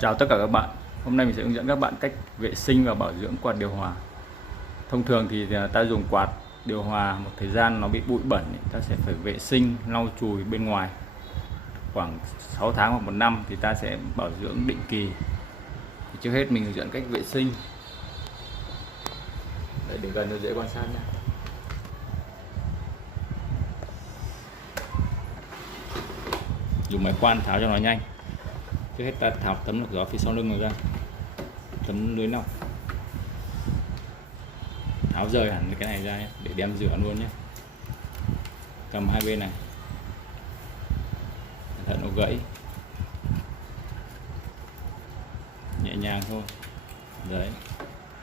Chào tất cả các bạn. Hôm nay mình sẽ hướng dẫn các bạn cách vệ sinh và bảo dưỡng quạt điều hòa. Thông thường thì ta dùng quạt điều hòa một thời gian nó bị bụi bẩn thì ta sẽ phải vệ sinh, lau chùi bên ngoài. Khoảng 6 tháng hoặc 1 năm thì ta sẽ bảo dưỡng định kỳ. Thì trước hết mình hướng dẫn cách vệ sinh. Để đến gần nó dễ quan sát nhé. Dùng máy khoan tháo cho nó nhanh. Trước hết ta tháo tấm lọc gió phía sau lưng nó ra, tấm lưới nọc, tháo rời hẳn cái này ra nhé, để đem rửa luôn nhé. Cầm hai bên này, cẩn thận nó gãy, nhẹ nhàng thôi. Đấy,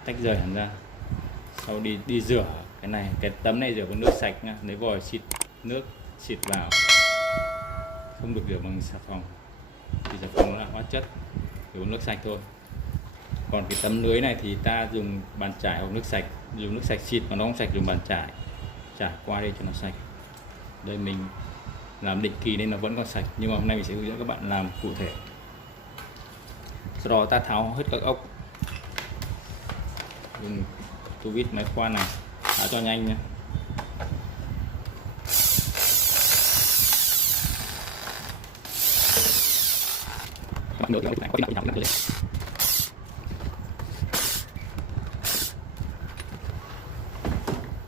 tách rời hẳn ra. Sau đi rửa cái này, cái tấm này rửa bằng nước sạch nha, lấy vòi xịt nước xịt vào, không được rửa bằng xà phòng. Thì xà phòng nó là hóa chất, rửa bằng nước sạch thôi. Còn cái tấm lưới này thì ta dùng bàn chải hoặc nước sạch, dùng nước sạch xịt mà nó không sạch dùng bàn chải chải qua đây cho nó sạch. Đây mình làm định kỳ nên nó vẫn còn sạch, nhưng mà hôm nay mình sẽ hướng dẫn các bạn làm cụ thể. Sau đó ta tháo hết các ốc, dùng tua vít máy khoan này tháo cho nhanh nhé.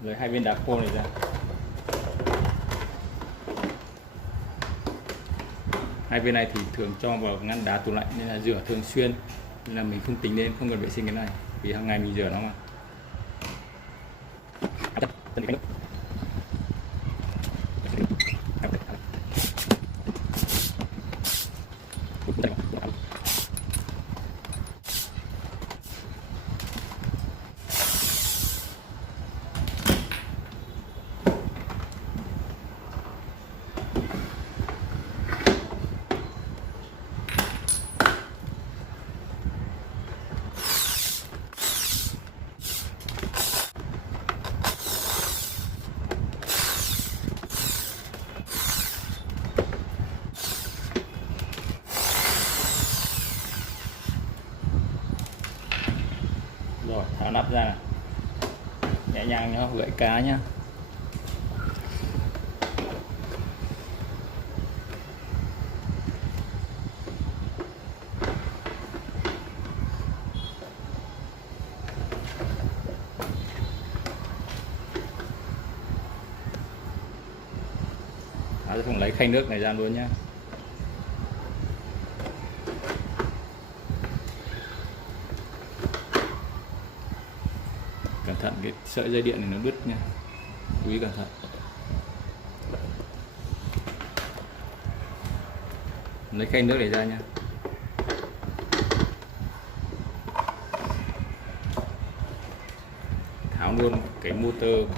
Rồi hai viên đá khô này ra. Hai viên này thì thường cho vào ngăn đá tủ lạnh nên là rửa thường xuyên, nên là mình không tính đến, không cần vệ sinh cái này vì hàng ngày mình rửa nó mà. Rồi tháo nắp ra, nhẹ nhàng nhá, gãy cá nhá. Tháo ra không lấy khay nước này ra luôn nhá. Cẩn thận cái sợi dây điện này nó đứt nha, chú ý cẩn thận. Lấy khay nước này ra nha. Tháo luôn cái motor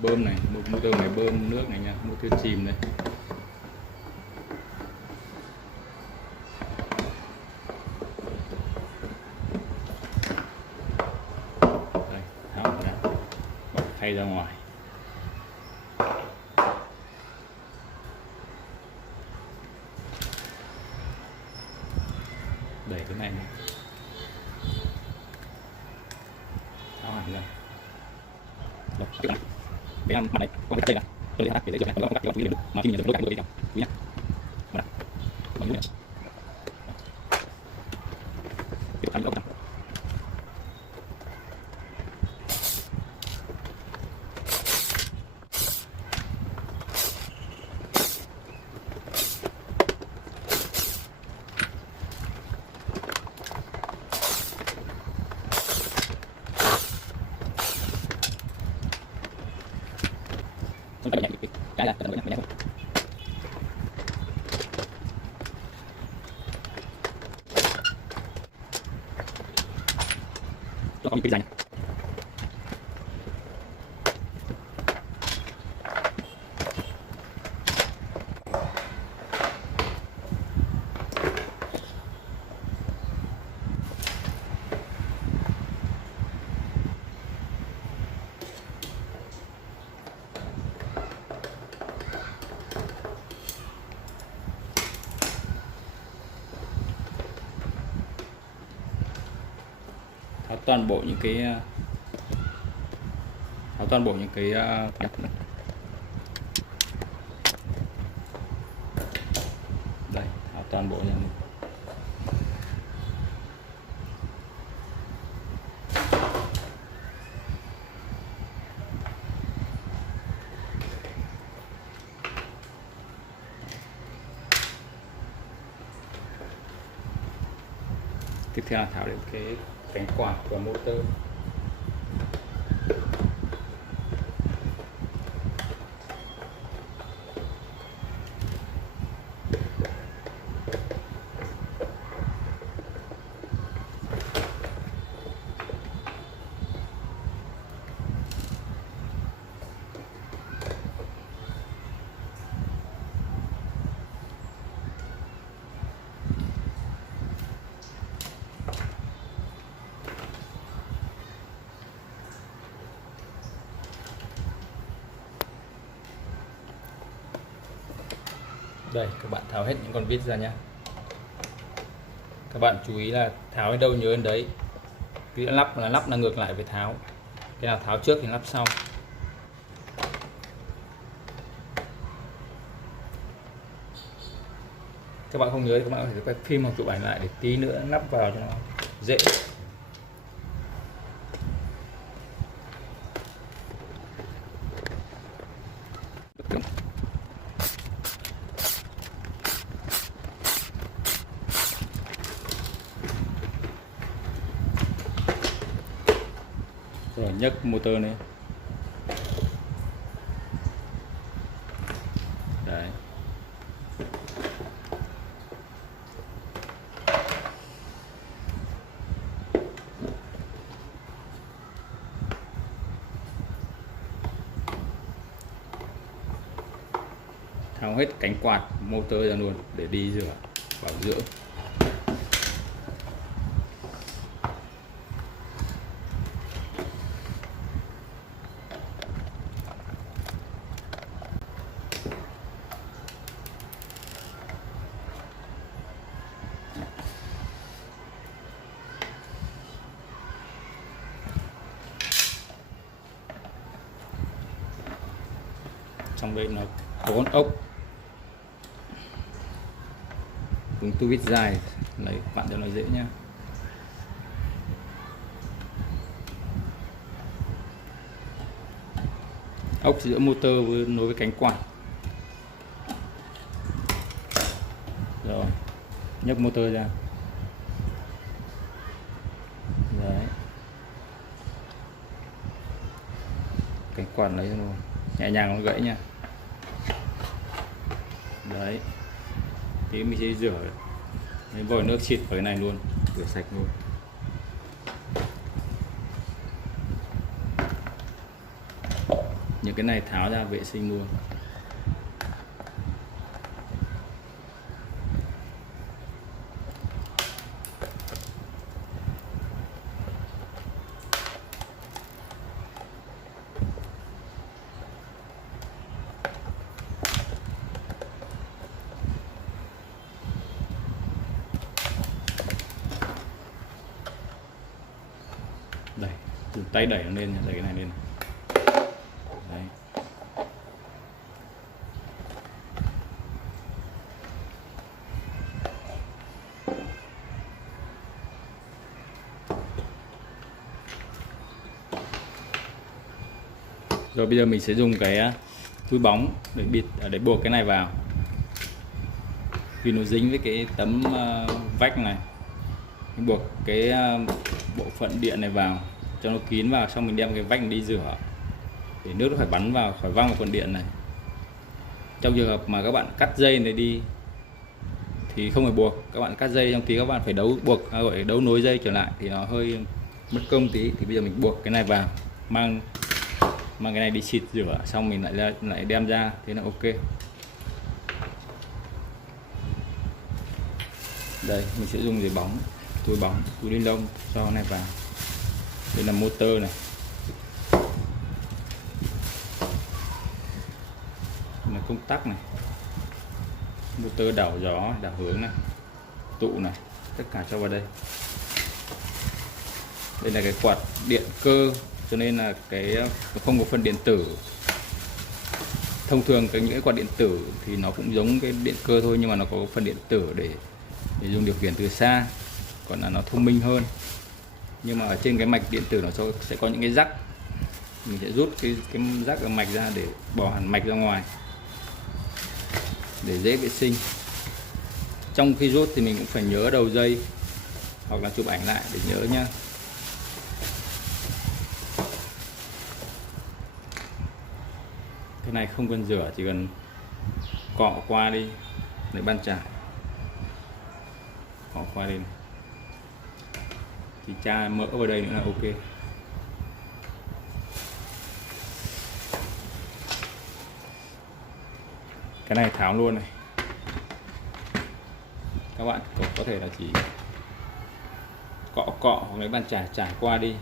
bơm này, một motor này bơm nước này nha, motor chìm này. Đây, tháo ra, bóc khay ra ngoài. Đẩy cái này này, tháo hẳn ra. Rồi, cái này, cái mặt này, con cái đây là, tôi để để này, còn cái điểm mà khi mình nhận được cái đối tượng, quý nhá, mặt, bằng cái này, cái thành lốc này. Cái là cái này. Nó có những cái design. toàn bộ những cái đây, tháo toàn bộ ra. Tiếp theo là tháo đến cái cánh quạt và motor. Đây, các bạn tháo hết những con vít ra nhé. Các bạn chú ý là tháo đến đâu nhớ đến đấy. Cái lắp là ngược lại với tháo. Cái nào tháo trước thì lắp sau. Các bạn không nhớ thì các bạn có thể quay phim hoặc chụp ảnh lại để tí nữa lắp vào cho nó dễ. Rồi nhấc motor này. Đấy. Tháo hết cánh quạt motor ra luôn để đi rửa bảo dưỡng. Trong đây nó có con ốc cùng tu vít dài, lấy bạn cho nó dễ nhá. Ốc giữa motor nối với cánh quạt. Rồi nhấc motor ra. Đấy, cánh quạt lấy ra luôn, nhẹ nhàng nó gãy nha. Đấy, thì mình sẽ rửa lấy vòi nước xịt vào cái này luôn, rửa sạch luôn. Những cái này tháo ra vệ sinh luôn. Đây, dùng tay đẩy nó lên, đẩy cái này lên. Đấy. Rồi bây giờ mình sẽ dùng cái túi bóng để bịt, để buộc cái này vào, vì nó dính với cái tấm vách này. Mình buộc cái bộ phận điện này vào cho nó kín vào, xong mình đem cái vách đi rửa để nước nó phải bắn vào, khỏi văng vào phần điện này. Trong trường hợp mà các bạn cắt dây này đi thì không phải buộc, các bạn cắt dây trong tí các bạn phải gọi đấu nối dây trở lại thì nó hơi mất công tí. Thì bây giờ mình buộc cái này vào, mang cái này đi xịt rửa, xong mình lại đem ra, thế là ok. Đây mình sẽ dùng giấy bóng, túi bóng, túi ni lông cho này vào. Đây là motor này, là công tắc này, motor đảo gió, đảo hướng này, tụ này, tất cả cho vào đây. Đây là cái quạt điện cơ, cho nên là nó không có phần điện tử. Thông thường những cái quạt điện tử thì nó cũng giống cái điện cơ thôi, nhưng mà nó có phần điện tử để dùng điều khiển từ xa, còn là nó thông minh hơn. Nhưng mà ở trên cái mạch điện tử nó sẽ có những cái rắc, mình sẽ rút cái rắc ở mạch ra để bỏ hẳn mạch ra ngoài để dễ vệ sinh. Trong khi rút thì mình cũng phải nhớ đầu dây hoặc là chụp ảnh lại để nhớ nhá. Cái này không cần rửa, chỉ cần cọ qua đi lấy bàn chải, cọ qua đi thì cha mỡ vào đây nữa là ok. Cái này tháo luôn này, các bạn có thể là chỉ cọ hoặc lấy bàn chải trải qua đi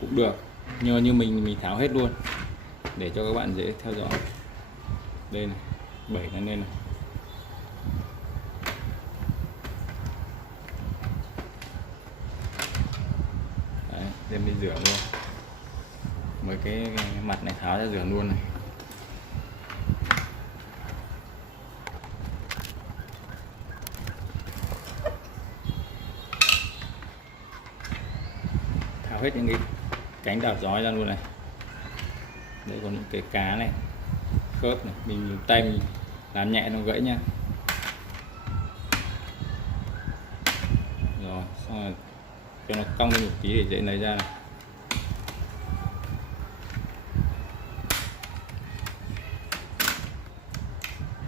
cũng được, nhưng mà như mình tháo hết luôn để cho các bạn dễ theo dõi. Đây này, 7 nó lên này. Đấy, đem đi rửa luôn. Mấy cái mặt này tháo ra rửa luôn này. Tháo hết những cái cánh đảo giói ra luôn này. Đây còn những cái cá này, khớp này, mình dùng tay mình làm nhẹ nó gãy nha. Rồi, xong rồi cho nó cong lên một tí để dễ lấy ra này.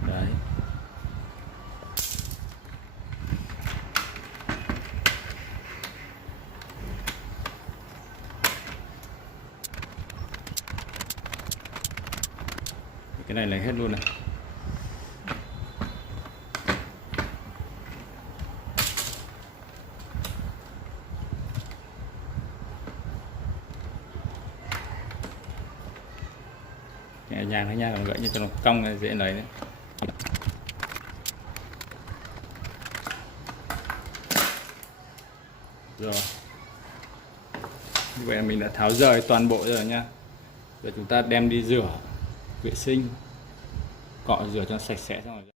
Đấy. Cái này lấy hết luôn này. Nhẹ nhàng thôi nha, còn gãy cho nó cong này dễ lấy đấy. Rồi, như vậy là mình đã tháo rời toàn bộ rồi nha. Giờ chúng ta đem đi rửa vệ sinh, cọ rửa cho sạch sẽ xong rồi.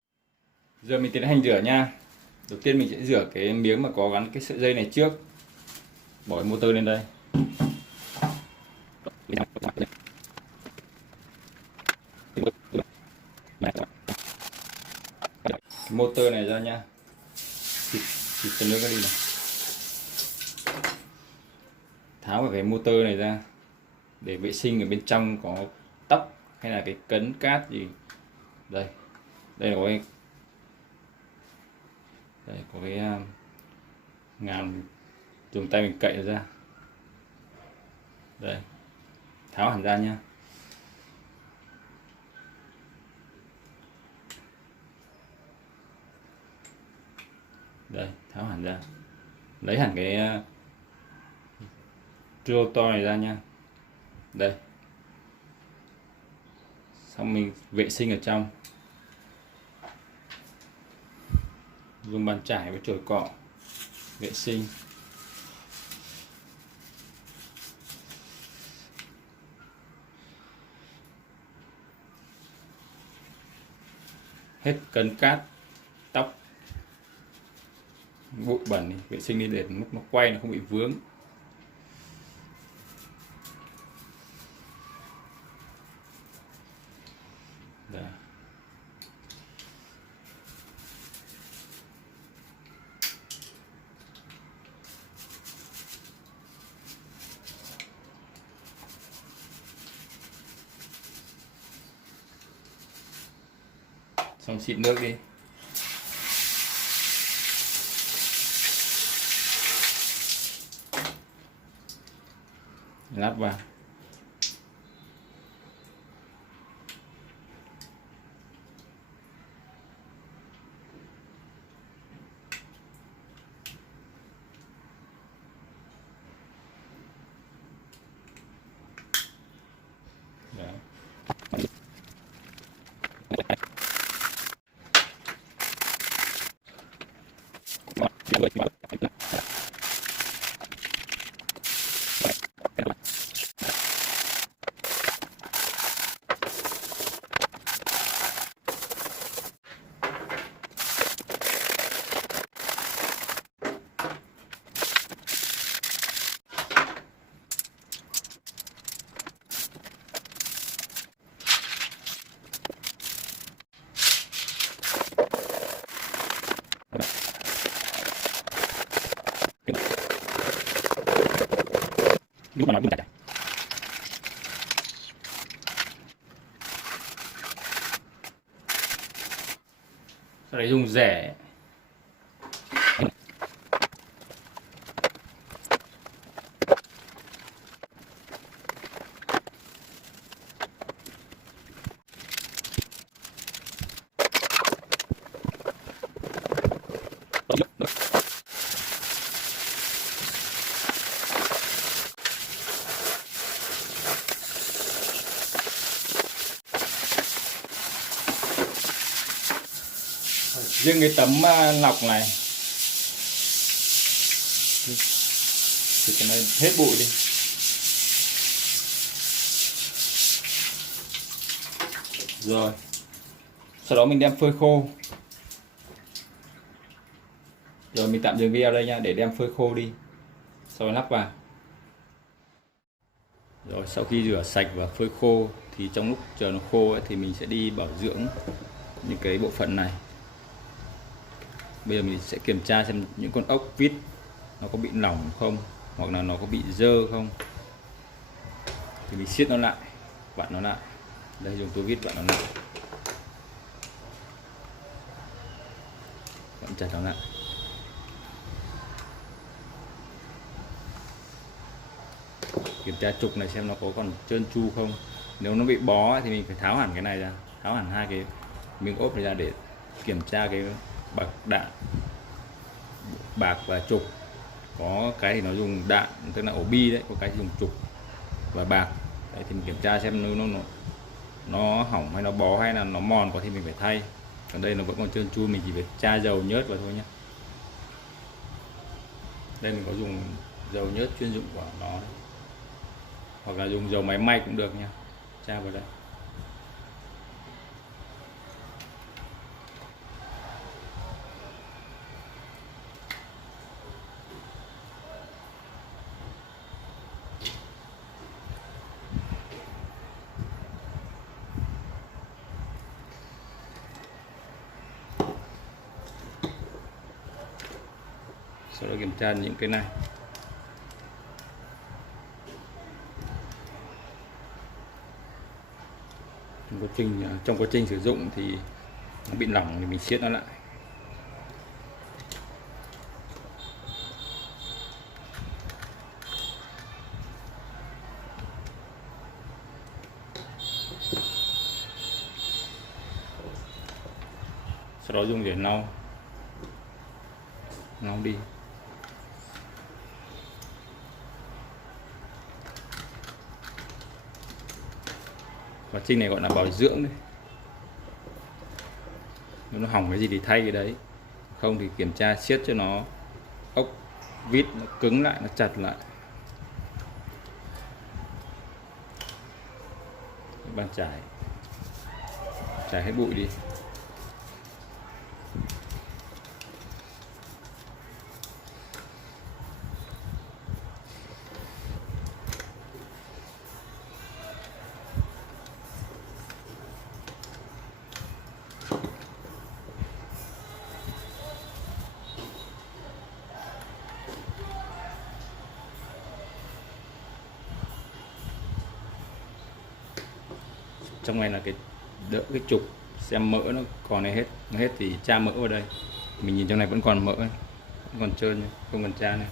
Giờ mình tiến hành rửa nha. Đầu tiên mình sẽ rửa cái miếng mà có gắn cái sợi dây này trước. Bỏ cái motor lên đây. Cái motor này ra nha. Xịt cho nước nó đi này. Tháo cả cái motor này ra để vệ sinh ở bên trong có tóc hay là cái cấn cát gì. Đây là có cái ngàm, dùng tay mình cậy ra. Đây, tháo hẳn ra nha. Đây, tháo hẳn ra, lấy hẳn cái rotor này ra nha. Đây, xong mình vệ sinh ở trong, dùng bàn chải với chổi cọ vệ sinh. Hết cấn cát, tóc, bụi bẩn đi, vệ sinh đi để lúc nó quay nó không bị vướng. Đấy. Xong xịt nước đi. Lắp vào. Đấy. Đúng mà nói đúng chặt. Sau đấy dùng rẻ. Riêng cái tấm lọc này thì cái này hết bụi đi. Rồi sau đó mình đem phơi khô. Rồi mình tạm dừng video đây nha, để đem phơi khô đi, sau đó lắp vào. Rồi sau khi rửa sạch và phơi khô thì trong lúc chờ nó khô ấy, thì mình sẽ đi bảo dưỡng những cái bộ phận này. Bây giờ mình sẽ kiểm tra xem những con ốc vít nó có bị lỏng không, hoặc là nó có bị dơ không, thì mình siết nó lại, vặn nó lại. Đây, dùng tua vít vặn nó lại, vặn chặt nó lại. Kiểm tra trục này xem nó có còn trơn tru không. Nếu nó bị bó thì mình phải tháo hẳn cái này ra, tháo hẳn hai cái miếng ốp này ra để kiểm tra cái bạc đạn, bạc và trục. Có cái thì nó dùng đạn, tức là ổ bi đấy, có cái thì dùng trục và bạc đấy, thì mình kiểm tra xem nó hỏng hay nó bó hay là nó mòn có thì mình phải thay. Còn đây nó vẫn còn trơn tru, mình chỉ phải tra dầu nhớt vào thôi nhé. Đây mình có dùng dầu nhớt chuyên dụng của nó đấy, hoặc là dùng dầu máy may cũng được nha. Tra vào đây. Sau đó kiểm tra những cái này. Trong quá trình sử dụng thì nó bị lỏng thì mình siết nó lại. Sau đó dùng để lau đi. Quá trình này gọi là bảo dưỡng đấy. Nếu nó hỏng cái gì thì thay cái đấy, không thì kiểm tra siết cho nó ốc vít nó cứng lại, nó chặt lại. Bàn trải hết bụi đi. Trong này là cái đỡ cái trục, xem mỡ nó còn này hết, nó hết thì tra mỡ vào đây. Mình nhìn trong này vẫn còn mỡ, vẫn còn trơn, không cần tra nữa.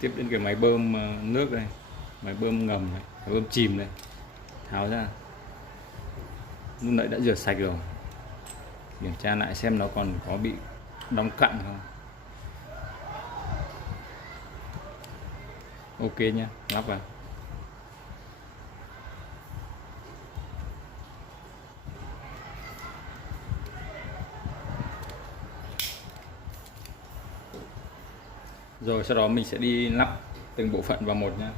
Tiếp đến cái máy bơm nước đây, máy bơm ngầm này, máy bơm chìm này, tháo ra. Lúc nãy đã rửa sạch rồi, kiểm tra lại xem nó còn có bị đóng cặn không. Ok nhá, lắp vào. Rồi sau đó mình sẽ đi lắp từng bộ phận vào một nhá.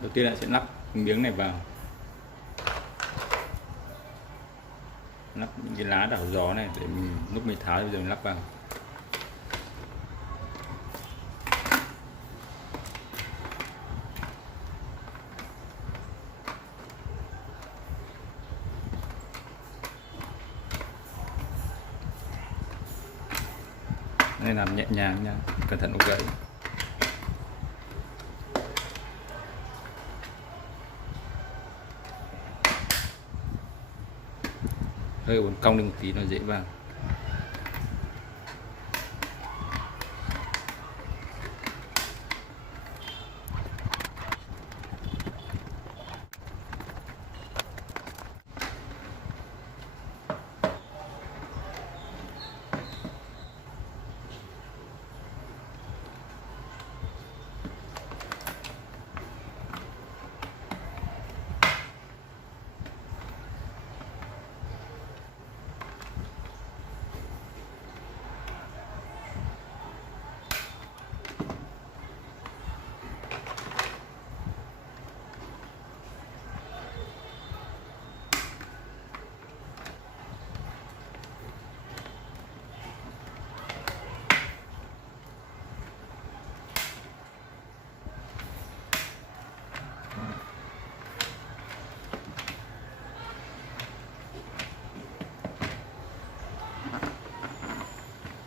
Đầu tiên là sẽ lắp miếng này vào, lắp những cái lá đảo gió này để mình lúc mình tháo rồi mình lắp vào. nên làm nhẹ nhàng nha, cẩn thận ốc gãy. Hơi uốn cong lên một tí nó dễ vào.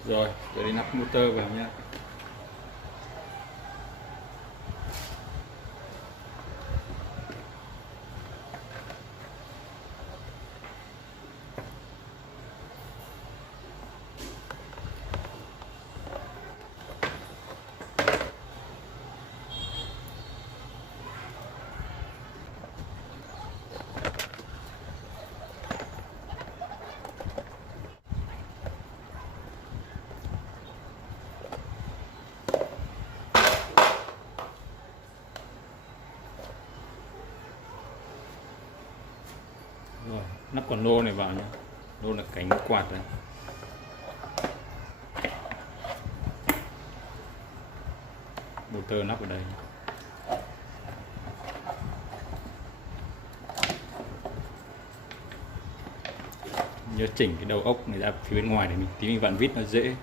Rồi, giờ đi lắp motor vào nha. Rồi, nắp con lô này vào nhé. Lô là cánh quạt này. Motor nắp ở đây. Nhớ chỉnh cái đầu ốc này ra phía bên ngoài để mình vặn vít nó dễ.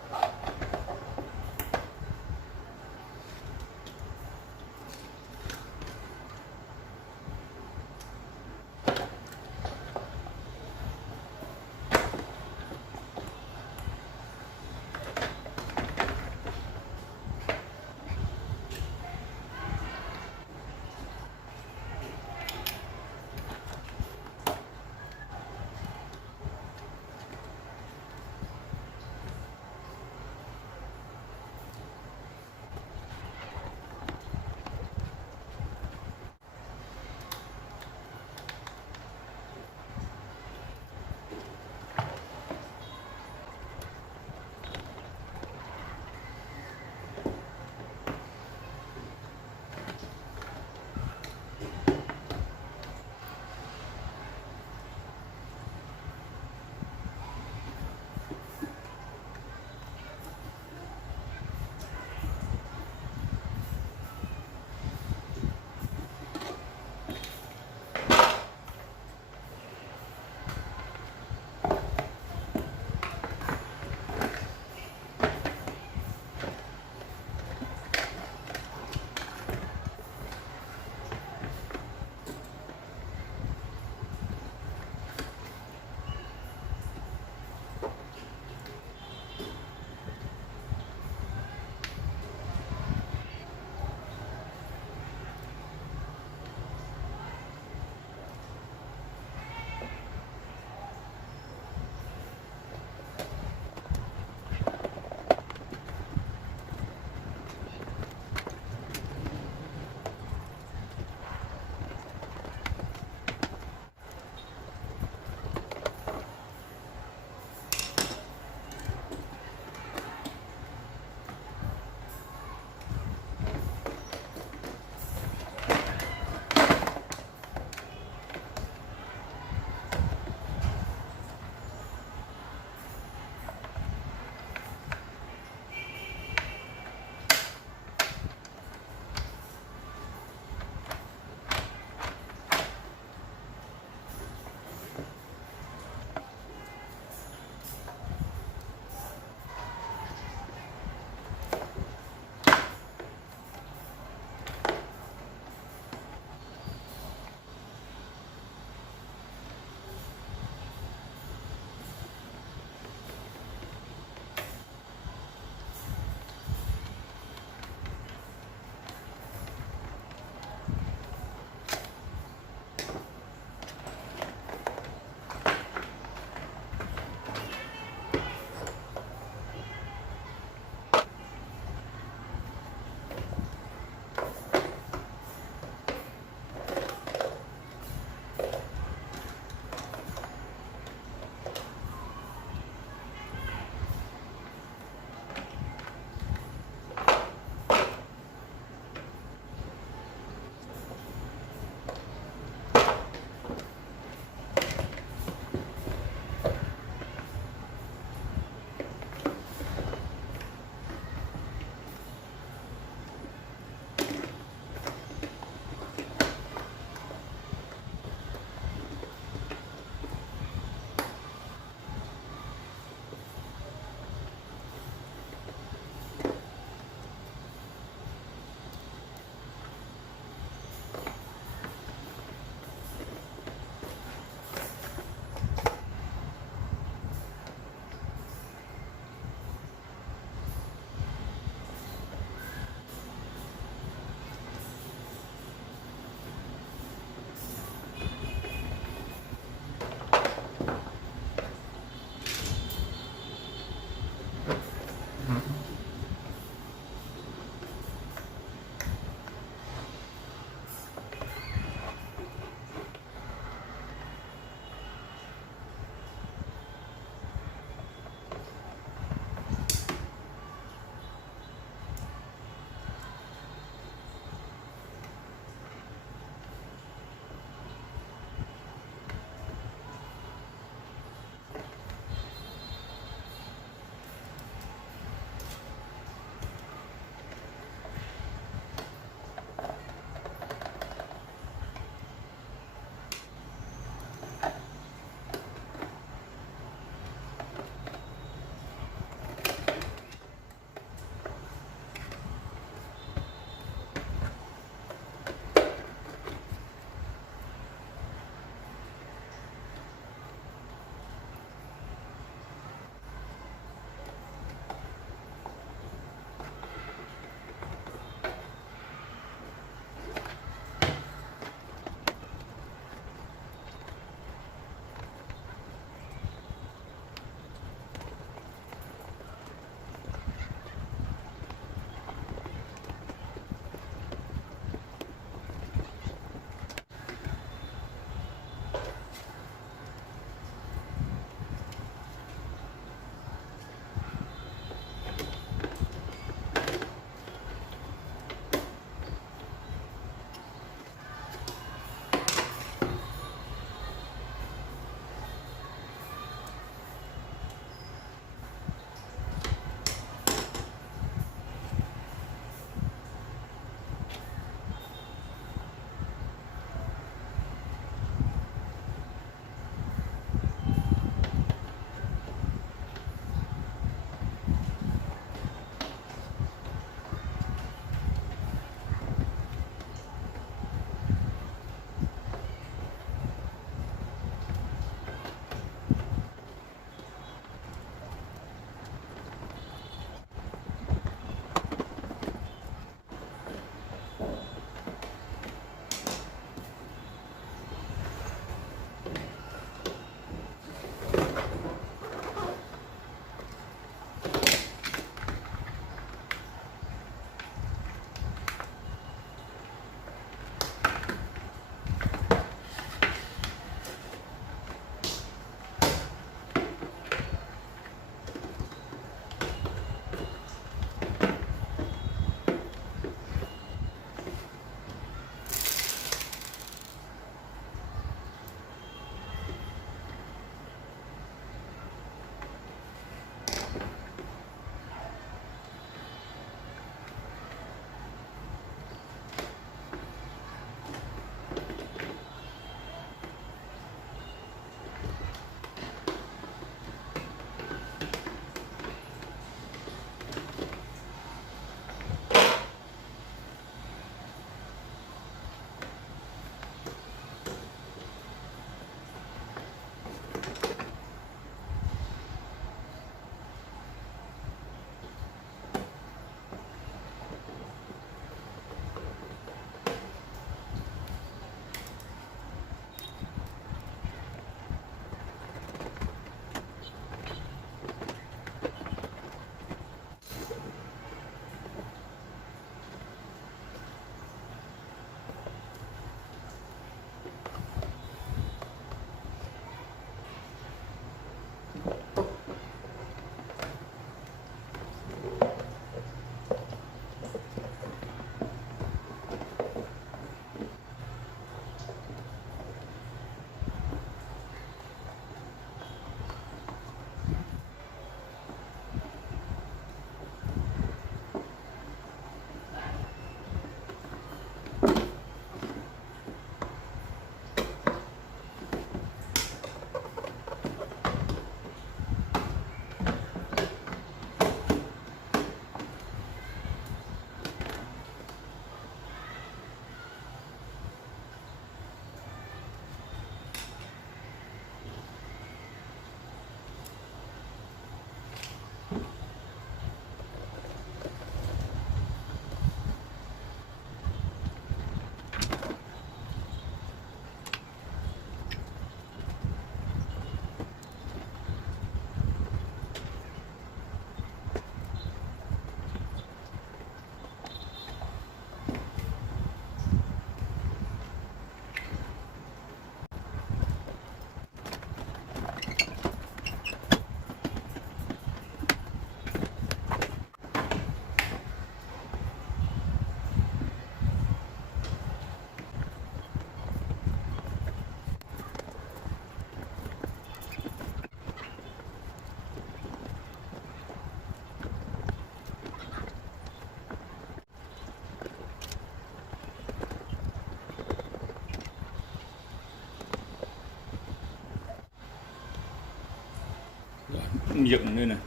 dựng lên này.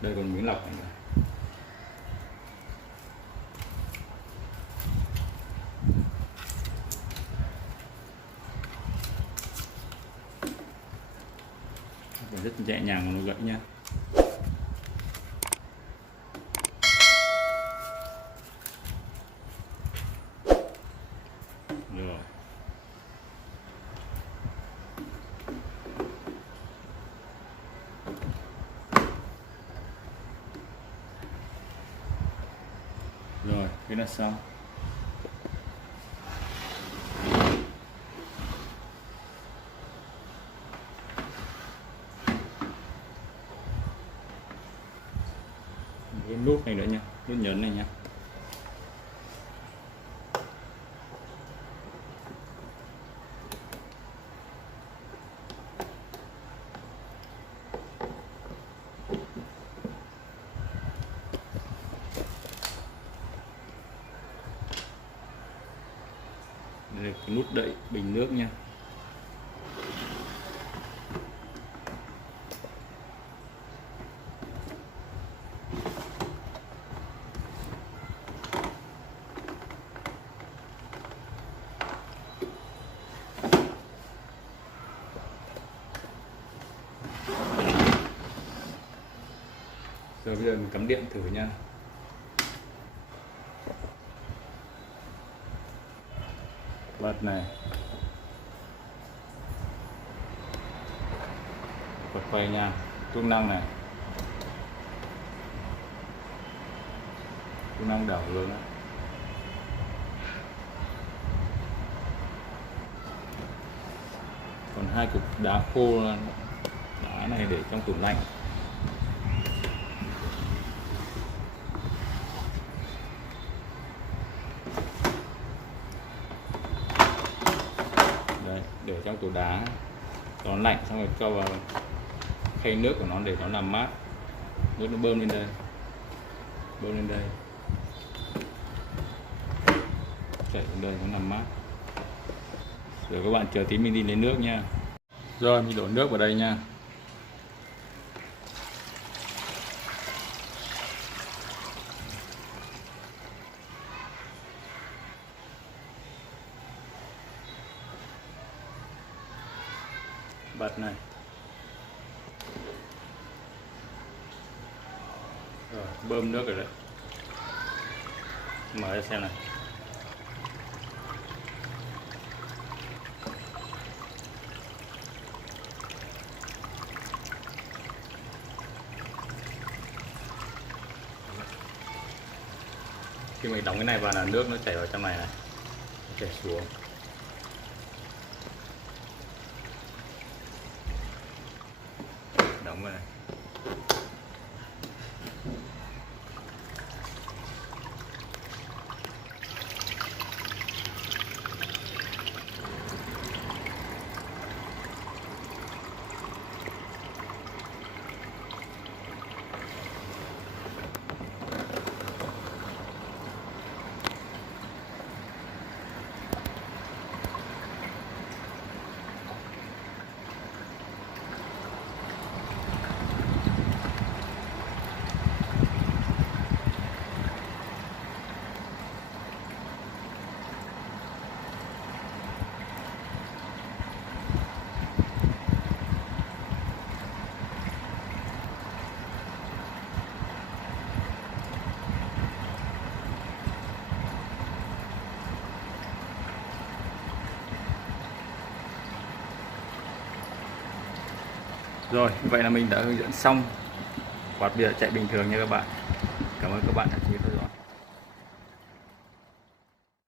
Đây còn miếng lọc này nữa. Rất nhẹ nhàng mà nó gãy nha. Rồi. Rồi, thế là xong. Cái nút này nữa nha, nút nhấn này nha. Đây là cái nút đậy bình nước nha. Rồi bây giờ mình cắm điện thử nha. Bật này. Bật quay nha. Công năng này. Công năng đảo hướng đó. Còn hai cục đá khô, đá này để trong tủ lạnh. Đấy, để trong tủ đá cho nó lạnh, xong rồi cho vào khay nước của nó để nó làm mát. Nước nó bơm lên đây, bơm lên đây, chảy lên đây nó làm mát. Rồi các bạn chờ tí mình đi lấy nước nha. Rồi mình đổ nước vào đây nha. Bật này. Rồi bơm nước rồi đấy. Mở ra xem này. Khi mình đóng cái này vào là nước nó chảy vào trong này này, nó chảy xuống. Đóng vào này. Rồi, vậy là mình đã hướng dẫn xong quạt bây giờ chạy bình thường nha các bạn. Cảm ơn các bạn đã chú ý.